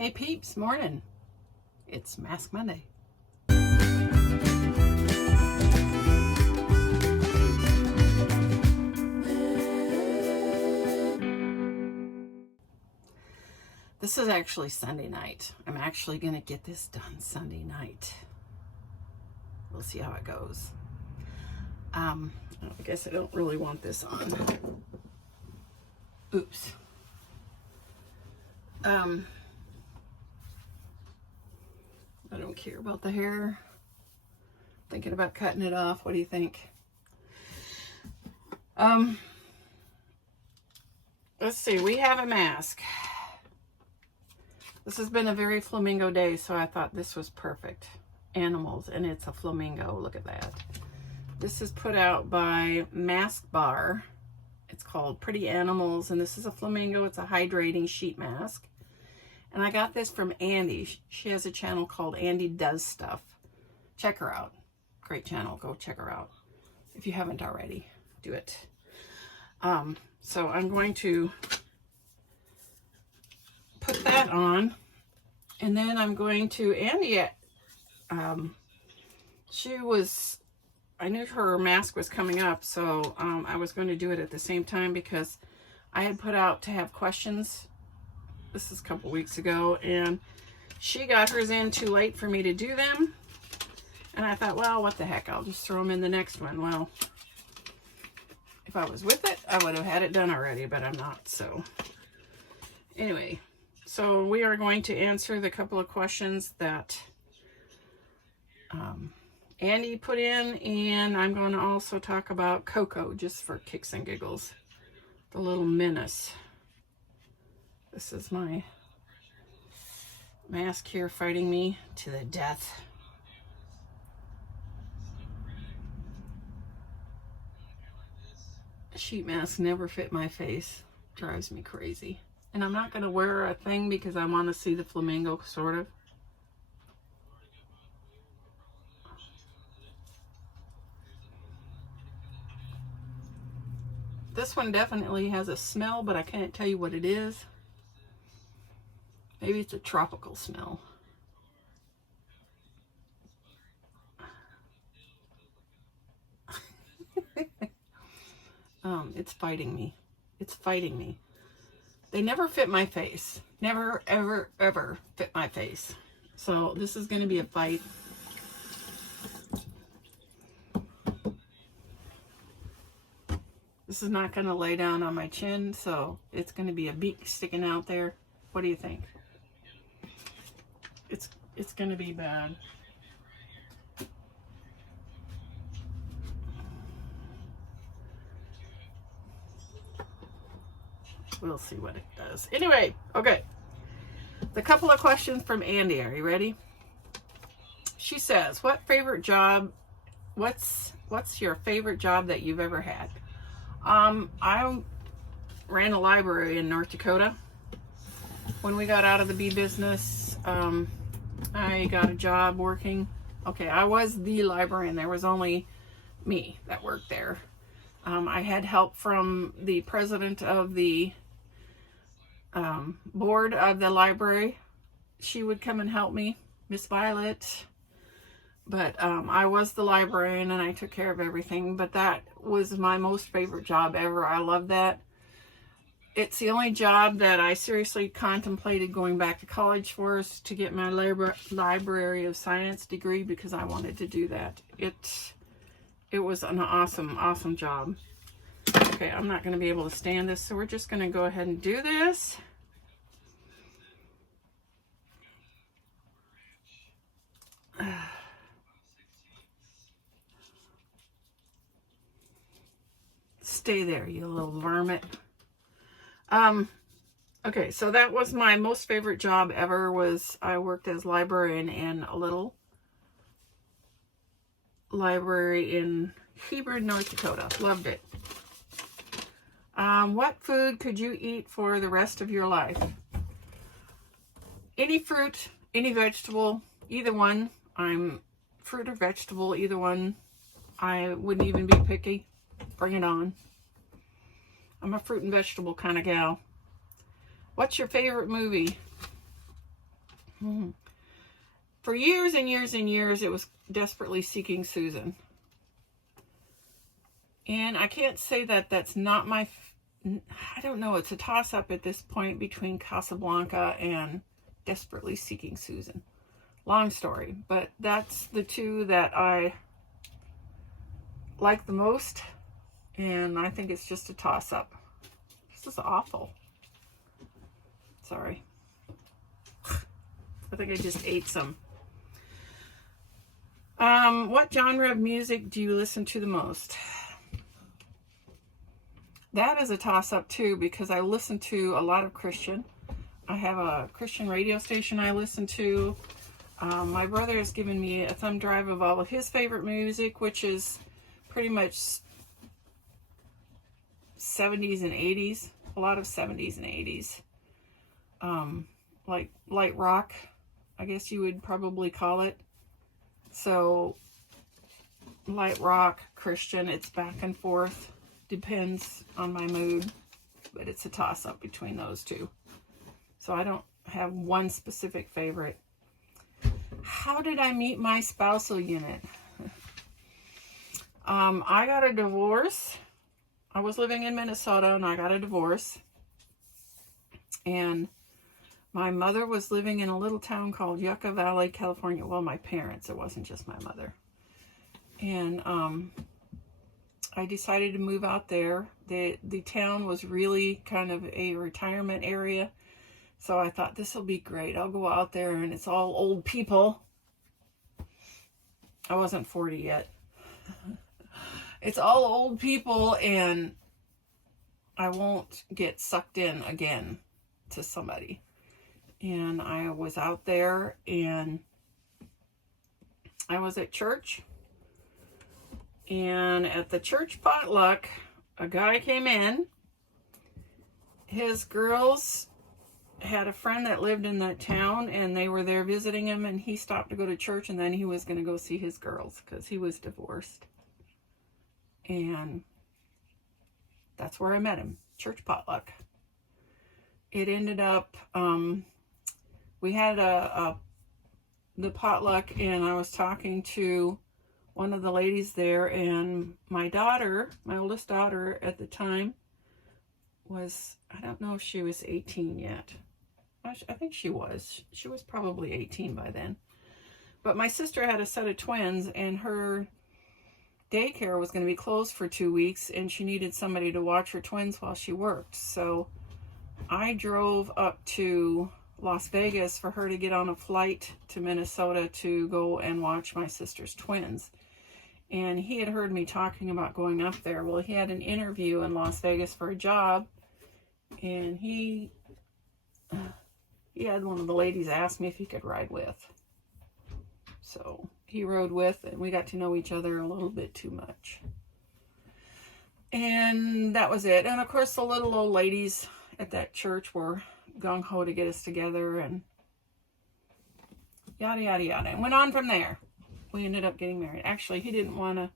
Hey peeps, morning. It's Mask Monday. This is actually Sunday night. I'm actually going to get this done Sunday night. We'll see how it goes. I guess I don't really want this on. Oops. I don't care about the hair. Thinking about cutting it off. What do you think? Let's see. We have a mask. This has been a very flamingo day, so I thought this was perfect. Animals, and it's a flamingo. Look at that. This is put out by Mask Bar. It's called Pretty Animals, and this is a flamingo. It's a hydrating sheet mask. And I got this from Andy. She has a channel called Andy Does Stuff. Check her out. Great channel. Go check her out. If you haven't already, do it. So I'm going to put that on. And then I'm going to, Andy, I knew her mask was coming up, so I was going to do it at the same time because I had put out to have questions. This is a couple weeks ago, and she got hers in too late for me to do them. And I thought, well, what the heck, I'll just throw them in the next one. Well, if I was with it, I would have had it done already, but I'm not. So anyway, so we are going to answer the couple of questions that Andy put in, and I'm going to also talk about Coco, just for kicks and giggles, the little menace. This is my mask here fighting me to the death. Sheet mask never fit my face. Drives me crazy. And I'm not going to wear a thing because I want to see the flamingo, sort of. This one definitely has a smell, but I can't tell you what it is. Maybe it's a tropical smell. It's fighting me. It's fighting me. They never fit my face. Never, ever, ever fit my face. So this is going to be a fight. This is not going to lay down on my chin, so it's going to be a beak sticking out there. What do you think? It's going to be bad. We'll see what it does. Anyway, okay. The couple of questions from Andy. Are you ready? She says, what's your favorite job that you've ever had? I ran a library in North Dakota. When we got out of the bee business, I got a job working. Okay, I was the librarian. There was only me that worked there. I had help from the president of the board of the library. She would come and help me, Miss Violet. But I was the librarian and I took care of everything. But that was my most favorite job ever. I love that. It's the only job that I seriously contemplated going back to college for, is to get my Library of Science degree, because I wanted to do that. It was an awesome, awesome job. Okay, I'm not going to be able to stand this, so we're just going to go ahead and do this. Stay there, you little varmint. Okay, so that was my most favorite job ever. Was I worked as librarian in a little library in Hebron, North Dakota. Loved it. What food could you eat for the rest of your life? Any fruit, any vegetable, either one. I'm fruit or vegetable, either one. I wouldn't even be picky. Bring it on. I'm a fruit and vegetable kind of gal. What's your favorite movie? For years and years and years, it was Desperately Seeking Susan. And I can't say that that's not my... I don't know. It's a toss-up at this point between Casablanca and Desperately Seeking Susan. Long story. But that's the two that I like the most. And I think it's just a toss-up. This is awful. Sorry. I think I just ate some. What genre of music do you listen to the most? That is a toss-up too, because I listen to a lot of Christian. I have a Christian radio station I listen to. My brother has given me a thumb drive of all of his favorite music, which is pretty much 70s and 80s. A lot of 70s and 80s. Like light rock, I guess you would probably call it. So, light rock, Christian, it's back and forth. Depends on my mood. But it's a toss-up between those two. So I don't have one specific favorite. How did I meet my spousal unit? I got a divorce. I was living in Minnesota and I got a divorce. And my mother was living in a little town called Yucca Valley, California. Well, my parents. It wasn't just my mother. And I decided to move out there. The town was really kind of a retirement area. So I thought, this will be great. I'll go out there and it's all old people. I wasn't 40 yet. It's all old people and I won't get sucked in again to somebody. And I was out there and I was at church. And at the church potluck, a guy came in. His girls had a friend that lived in that town and they were there visiting him, and he stopped to go to church and then he was going to go see his girls because he was divorced. And that's where I met him, church potluck. It ended up, we had the potluck and I was talking to one of the ladies there, and my daughter, my oldest daughter at the time was, I don't know if she was 18 yet. I think she was. She was probably 18 by then. But my sister had a set of twins and her daycare was going to be closed for 2 weeks and she needed somebody to watch her twins while she worked. So I drove up to Las Vegas for her to get on a flight to Minnesota to go and watch my sister's twins. And he had heard me talking about going up there. Well, he had an interview in Las Vegas for a job, and he had one of the ladies ask me if he could ride with. So he rode with, and we got to know each other a little bit too much. And that was it. And of course, the little old ladies at that church were gung-ho to get us together, and yada, yada, yada. And went on from there. We ended up getting married. Actually, he didn't want to.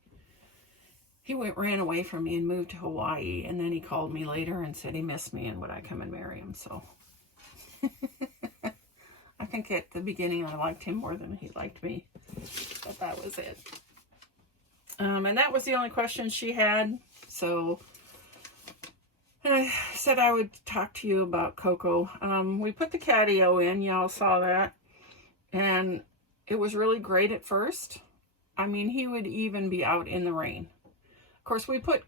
He ran away from me and moved to Hawaii. And then he called me later and said he missed me and would I come and marry him. So I think at the beginning I liked him more than he liked me. But that was it. And that was the only question she had. So I said I would talk to you about Coco. We put the catio in. Y'all saw that. And it was really great at first. I mean, he would even be out in the rain. Of course, we put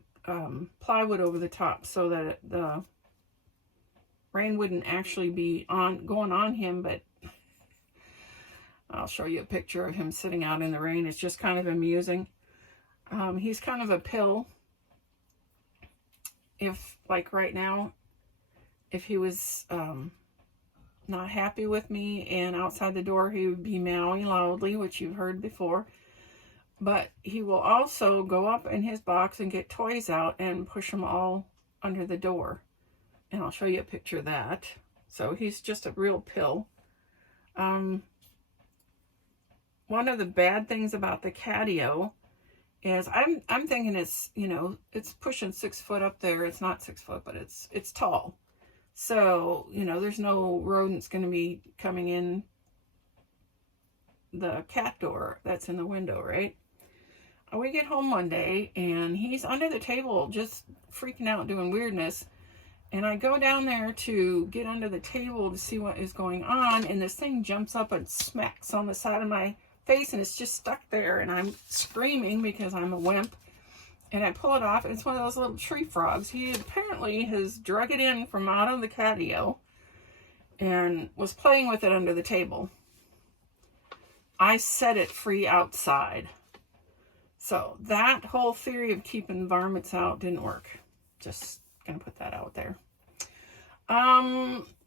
plywood over the top so that the rain wouldn't actually be going on him, but I'll show you a picture of him sitting out in the rain. It's just kind of amusing. He's kind of a pill. If, like right now, if he was not happy with me and outside the door he would be meowing loudly, which you've heard before, but he will also go up in his box and get toys out and push them all under the door, and I'll show you a picture of that. So he's just a real pill. One of the bad things about the catio is I'm thinking it's, you know, it's pushing 6 foot up there. It's not 6 foot, but it's tall. So, you know, there's no rodents going to be coming in the cat door that's in the window, right? We get home one day and he's under the table just freaking out doing weirdness. And I go down there to get under the table to see what is going on, and this thing jumps up and smacks on the side of my face, and it's just stuck there, and I'm screaming because I'm a wimp. And I pull it off, and it's one of those little tree frogs. He apparently has drug it in from out of the catio and was playing with it under the table. I set it free outside. So that whole theory of keeping varmints out didn't work. Just gonna put that out there.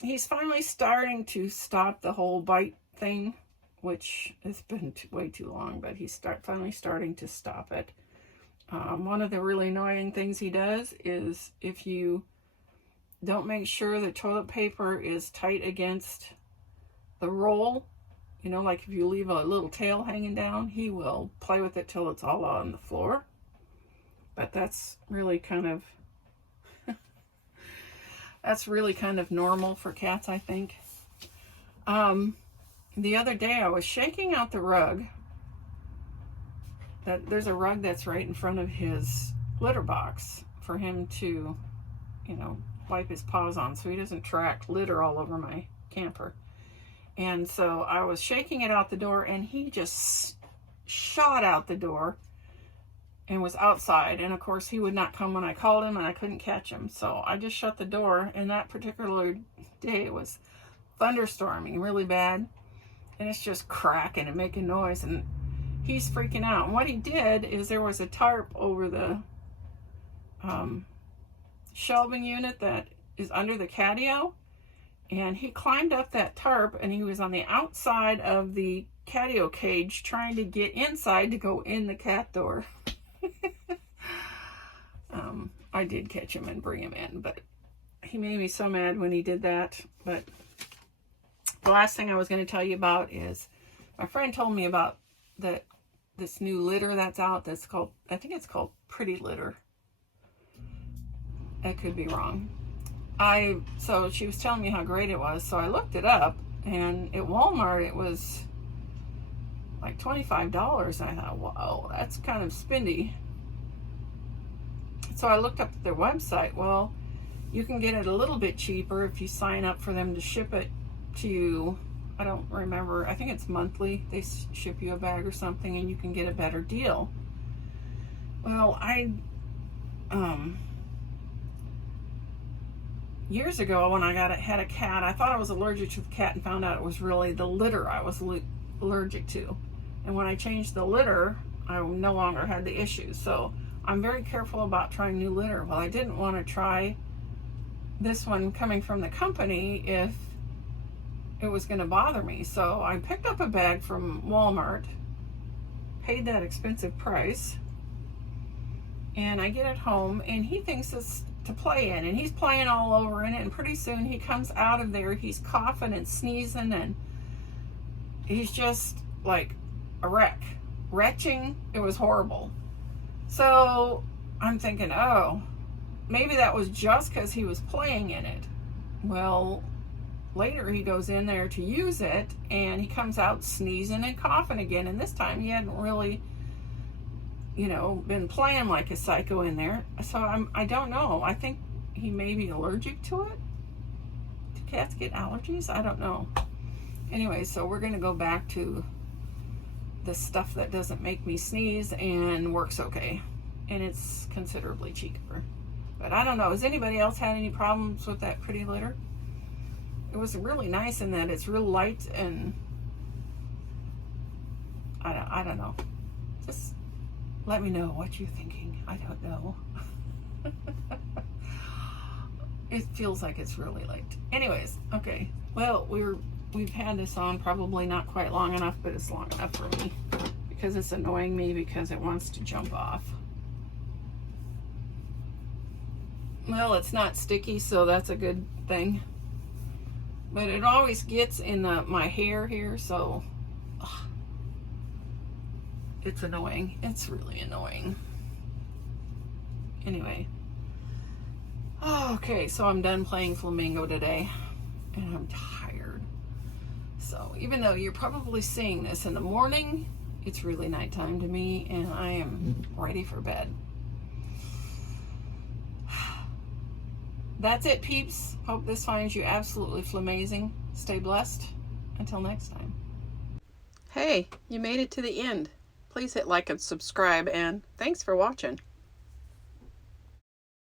He's finally starting to stop the whole bite thing, which has been way too long, but he's finally starting to stop it. One of the really annoying things he does is if you don't make sure the toilet paper is tight against the roll, you know, like if you leave a little tail hanging down, he will play with it till it's all on the floor. But that's really kind of normal for cats, I think. The other day I was shaking out the rug. There's a rug that's right in front of his litter box for him to, you know, wipe his paws on so he doesn't track litter all over my camper. And so I was shaking it out the door, and he just shot out the door and was outside. And of course he would not come when I called him, and I couldn't catch him. So I just shut the door, and that particular day it was thunderstorming really bad. And it's just cracking and making noise, and he's freaking out. And what he did is there was a tarp over the shelving unit that is under the catio, and he climbed up that tarp, and he was on the outside of the catio cage trying to get inside to go in the cat door. I did catch him and bring him in, but he made me so mad when he did that. But the last thing I was going to tell you about is my friend told me about this new litter that's out that's called, I think it's called Pretty Litter. I could be wrong. So she was telling me how great it was, so I looked it up, and at Walmart it was like $25. And I thought, wow, that's kind of spendy. So I looked up their website. Well, you can get it a little bit cheaper if you sign up for them to ship it to you. I don't remember. I think it's monthly. They ship you a bag or something, and you can get a better deal. Well, years ago when I had a cat, I thought I was allergic to the cat and found out it was really the litter I was allergic to. And when I changed the litter, I no longer had the issue. So I'm very careful about trying new litter. Well, I didn't want to try this one coming from the company if it was going to bother me. So I picked up a bag from Walmart, paid that expensive price, and I get it home, and he thinks it's to play in, and he's playing all over in it, and pretty soon he comes out of there, he's coughing and sneezing, and he's just like a wreck, retching. It was horrible. So I'm thinking, oh, maybe that was just because he was playing in it. Well, later he goes in there to use it, and he comes out sneezing and coughing again, and this time he hadn't really, you know, been playing like a psycho in there. So I don't know. I think he may be allergic to it. Do cats get allergies? I don't know. Anyway, so we're going to go back to the stuff that doesn't make me sneeze and works okay. And it's considerably cheaper. But I don't know. Has anybody else had any problems with that Pretty Litter? It was really nice in that it's real light, and I don't know. Just let me know what you're thinking. I don't know. It feels like it's really light. Anyways, okay. Well, we've had this on probably not quite long enough, but it's long enough for me because it's annoying me because it wants to jump off. Well, it's not sticky, so that's a good thing. But it always gets in my hair here, so it's annoying. It's really annoying. Anyway. Okay, so I'm done playing Flamingo today, and I'm tired. So even though you're probably seeing this in the morning, it's really nighttime to me, and I am ready for bed. That's it, peeps. Hope this finds you absolutely flamazing. Stay blessed. Until next time. Hey, you made it to the end. Please hit like and subscribe, and thanks for watching.